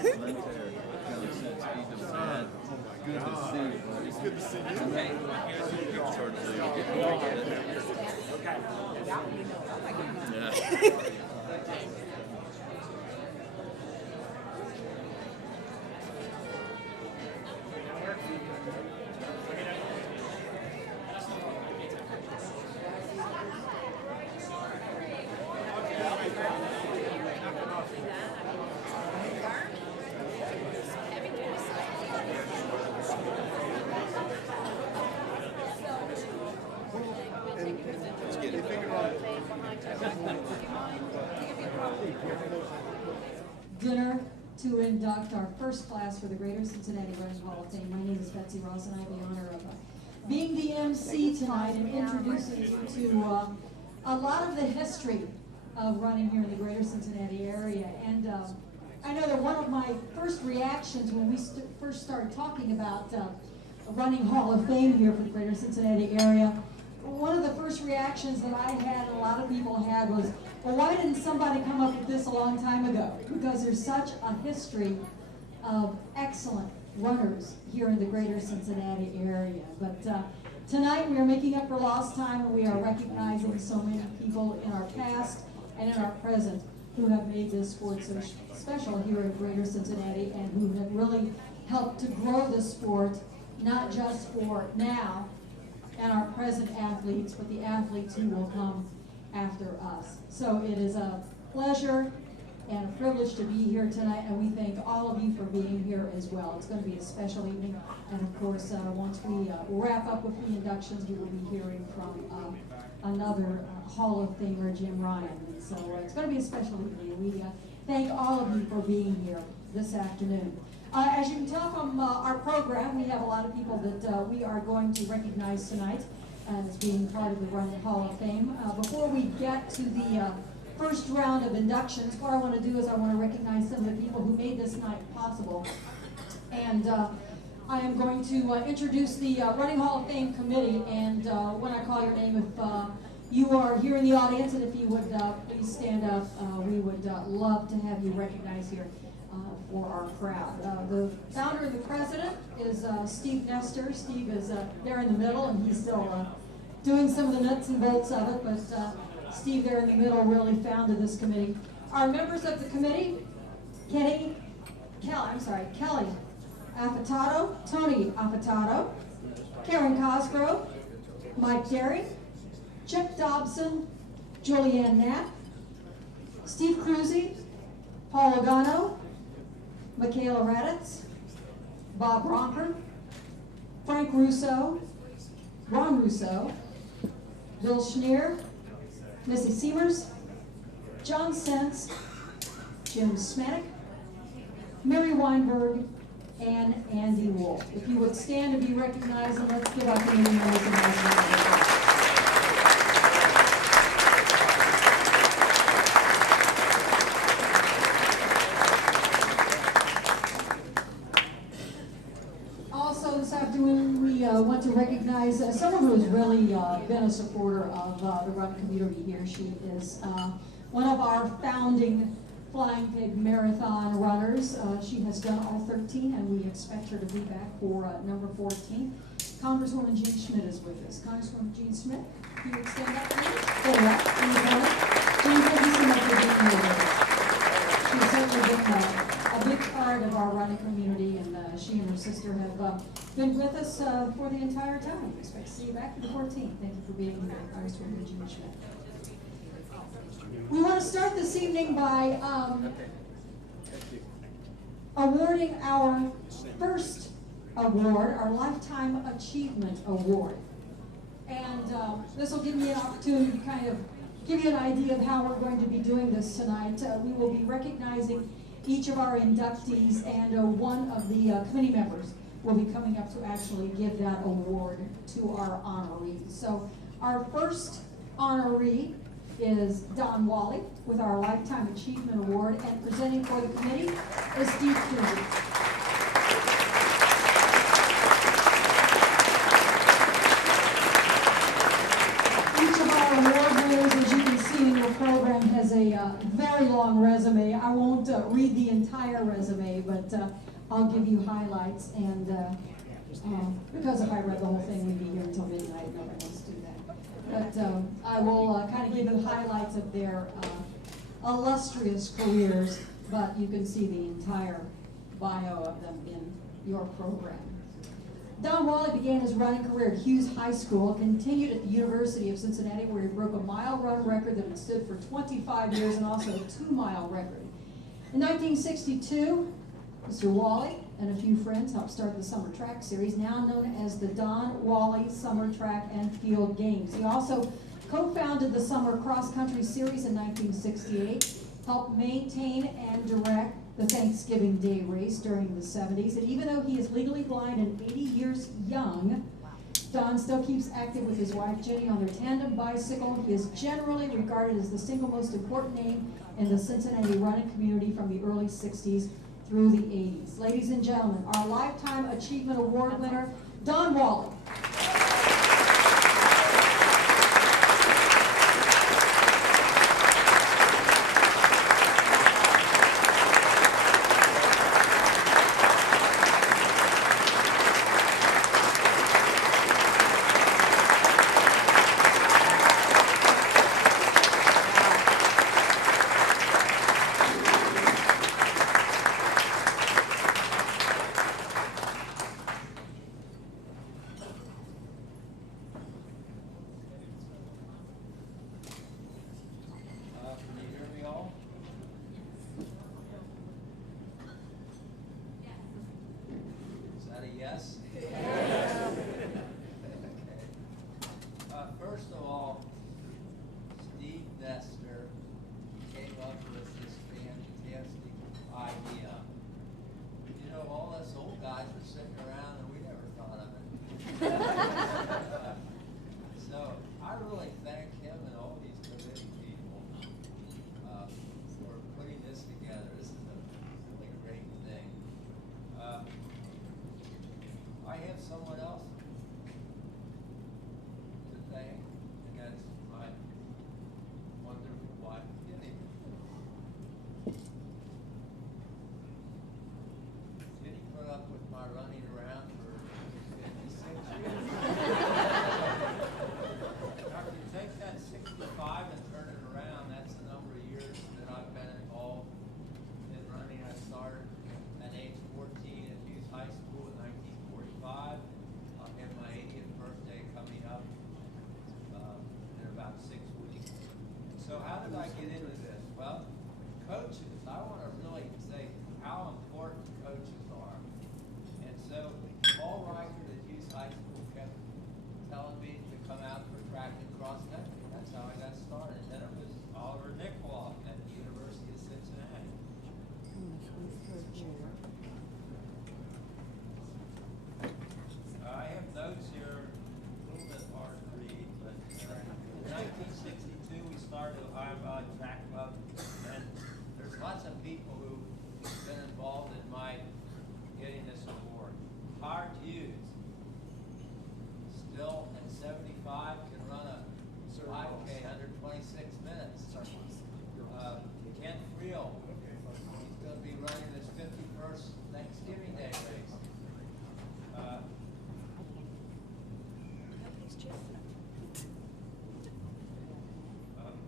It's good to see you. Dinner to induct our first class for the Greater Cincinnati Running Hall of Fame. My name is Betsy Ross, and I have the honor of being the MC tonight and introducing you to a lot of the history of running here in the Greater Cincinnati area. And I know that one of my first reactions when we first started talking about running Hall of Fame here for the Greater Cincinnati area, one of the first reactions that I had and a lot of people had was, well, why didn't somebody come up with this a long time ago? Because there's such a history of excellent runners here in the Greater Cincinnati area. But tonight we are making up for lost time, and we are recognizing so many people in our past and in our present who have made this sport so special here in Greater Cincinnati and who have really helped to grow the sport, not just for now and our present athletes, but the athletes who will come after us. So it is a pleasure and a privilege to be here tonight, and we thank all of you for being here as well. It's going to be a special evening, and of course, once we wrap up with the inductions, we will be hearing from another Hall of Famer, Jim Ryan. And so it's going to be a special evening. We thank all of you for being here this afternoon. As you can tell from our program, we have a lot of people that we are going to recognize tonight as being part of the Running Hall of Fame. Before we get to the first round of inductions, what I want to do is I want to recognize some of the people who made this night possible. And I am going to introduce the Running Hall of Fame committee, and when I call your name, if you are here in the audience, and if you would please stand up, we would love to have you recognized here for our crowd. The founder and the president is Steve Nestor. Steve is there in the middle, and he's still doing some of the nuts and bolts of it, but Steve there in the middle really founded this committee. Our members of the committee, Kelly Affatato, Tony Affatato, Karen Cosgrove, Mike Derry, Chuck Dobson, Julianne Knapp, Steve Cruzy, Paul Ogano, Michaela Raditz, Bob Ronker, Frank Russo, Ron Russo, Bill Schneer, Missy Seamers, John Sense, Jim Smanik, Mary Weinberg, and Andy Wolf. If you would stand and be recognized, and let's give our committee members a nice round of applause. We want to recognize someone who has really been a supporter of the run community here. She is one of our founding Flying Pig Marathon runners. She has done all 13, and we expect her to be back for number 14. Congresswoman Jean Schmidt is with us. Congresswoman Jean Schmidt, can you stand up, please? There you are. Jean, thank you so much for being here with us. She's certainly been a big part of our running community, and she and her sister have been with us for the entire time. We expect to see you back for the 14th. Thank you for being here, Congresswoman Jean Schmidt. We want to start this evening by awarding our first award, our Lifetime Achievement Award. And this will give me an opportunity to kind of give you an idea of how we're going to be doing this tonight. We will be recognizing each of our inductees, and one of the committee members will be coming up to actually give that award to our honorees. So our first honoree is Don Wahle with our Lifetime Achievement Award, and presenting for the committee is Steve Cruzy. Each of our award winners, as you can see in your program, has a very long resume. I won't read the entire resume, but I'll give you highlights. And because if I read the whole thing, we'd be here until midnight. Nobody wants to do that. But I will kind of give you highlights of their illustrious careers, but you can see the entire bio of them in your program. Don Wahle began his running career at Hughes High School, continued at the University of Cincinnati, where he broke a mile run record that had stood for 25 years and also a 2-mile record. In 1962, Mr. Wahle and a few friends helped start the summer track series, now known as the Don Wahle Summer Track and Field Games. He also co-founded the Summer Cross Country Series in 1968, helped maintain and direct the Thanksgiving Day race during the 70s, and even though he is legally blind and 80 years young, Don still keeps active with his wife Jenny on their tandem bicycle. He is generally regarded as the single most important name in the Cincinnati running community from the early 60s through the 80s. Ladies and gentlemen, our Lifetime Achievement Award winner, Don Wahle. Yes? First of all, Steve Nestor came up with this fantastic idea. You know, all us old guys were sitting around and we never thought of it. So I really thank him and all these committee people for putting this together. This is a really great thing. I have someone else to thank, and that's my wonderful wife, Jenny. Jenny put up with my running around for 56 years. Now, if you take that 65 and turn it around, that's the number of years that I've been involved in running. I started at age 14 at Hughes High School in 1945. I'll have my 80th birthday coming up in about 6 weeks. So how did I get into this? Well, coaches. I want to really say how important coaches are. And so Paul Reichert at Hughes High School kept telling me to come out for track and cross country. That's how I got started. Then it was Oliver Nickloff at the University of Cincinnati. I have notes here, a little bit hard to read, but in 1962 we started Ohio Valley Track Club, and there's lots of people who've been involved in my getting this award. Howard Hughes, still at 75, can run a 5K under 26 minutes. Ken Friel, he's going to be running his 51st Thanksgiving Day race.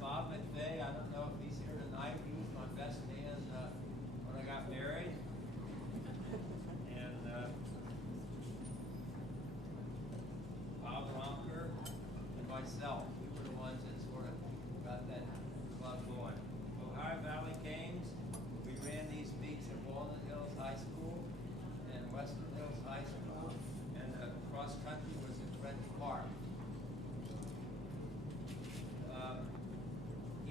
Bob McVeigh, I don't know if he's here tonight. He was my best man when I got married. And Bob Ronker and myself, we were the ones that sort of got that club going. Ohio Valley Games, we ran these meets at Walnut Hills High School and Western Hills High School, and the cross country was at French Park.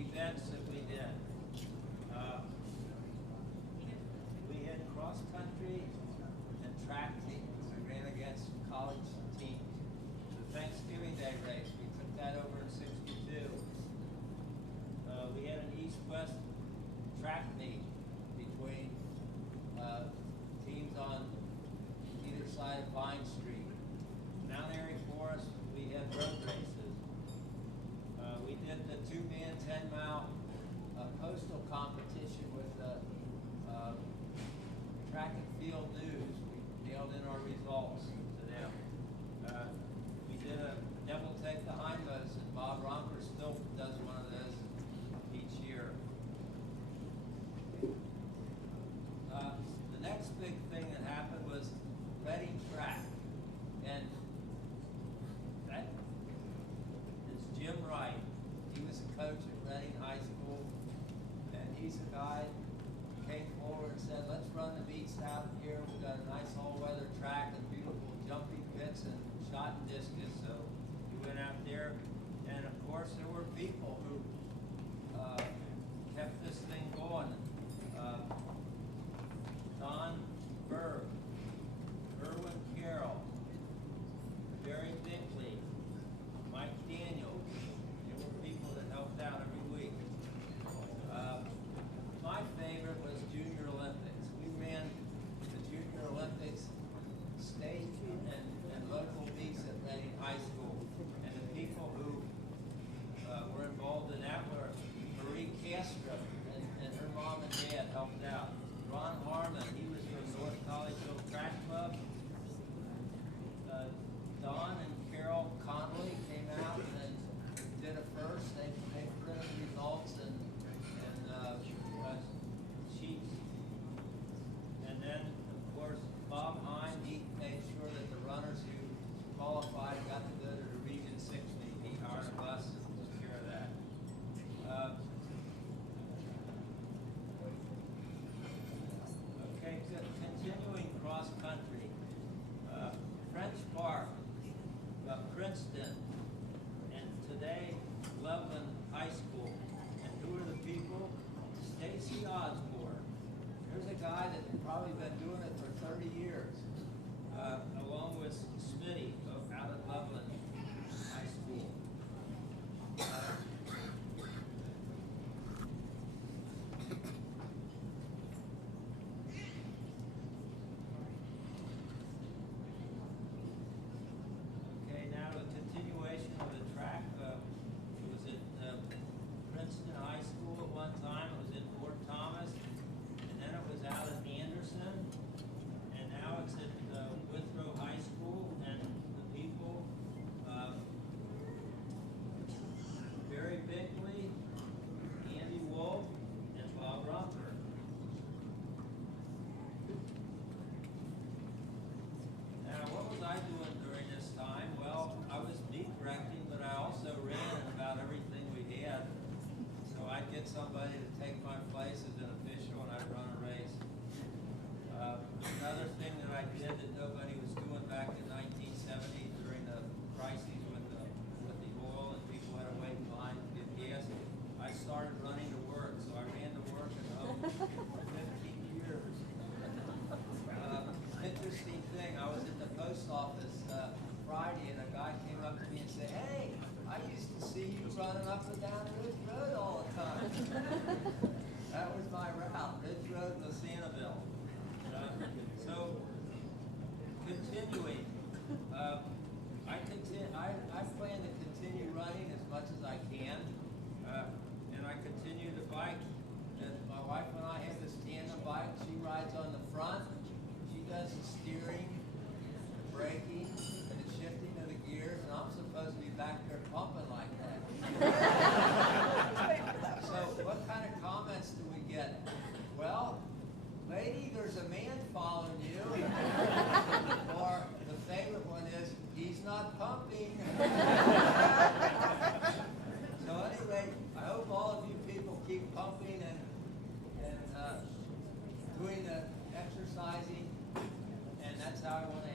Events that we did. We had cross country and track teams. We ran against college teams. The Thanksgiving Day race, we took that over in 62. We had an east-west track meet between teams on either side of Vine Street. Mount Airy Forest, we had road races. We did the 2-man 10-mile postal out here. We've got a nice all-weather track and beautiful jumping pits and shot and discus. So we went out there, and of course there were people who kept this thing going. Don Berg, Erwin Carroll, Jerry Binkley, Mike Daniels. There were people that helped out every week. My favorite was Junior Olympics. We ran the Junior Olympics state and local meets at Reading High School. And the people who were involved in that were Marie Castro and her mom and dad helped out. Ron Harmon, he was from North Collegeville Track Club. Don and Carol Connolly came out and did it first. They printed results and sheets. And then, of course, Bob Hine, he made sure that the runners who qualified got to go to the Region 6 meet. He hired a bus and took care of that. Okay, continuing cross country. French Park, Princeton, and today Loveland High School. And who are the people? Stacy Osborne. Here's a guy that's probably been doing it for 30 years, along with Smitty out at Loveland High School. Okay, now the continuation of the track. It was at Princeton High School at one time. It was in Fort Thomas, and then it was out at Anderson, and now it's at Withrow High School. And the people, Barry Bickley, Andy Wolf, and Bob Rumper. Now, what was I doing during this time? Well, I was beat directing, but I also ran in about everything we had. So I'd get somebody to take my place as an official, and I'd run a race. Another thing that I did that nobody was doing back in 1970 during the crises with the oil and people had to wait in line to get gas, I started running to work. So I ran to work at home for 15 years. Interesting thing, I was at the post office Friday, and a guy came up to me and said, "Hey, I used to see you running up and down Ridge Road all the time." That was my route, Ridge Road and Lucianaville. So, continuing, I plan to continue running as much as I can, and I continue to bike. And my wife and I have this tandem bike. She rides on the front. She does the steering, the braking, and the shifting of the gears, and I'm supposed to be back there pumping like that. So what kind of comments do we get? Well, lady, there's a man following you. Or the favorite one is, he's not pumping. So anyway, I hope all of you people keep pumping and doing the exercising, and that's how I want to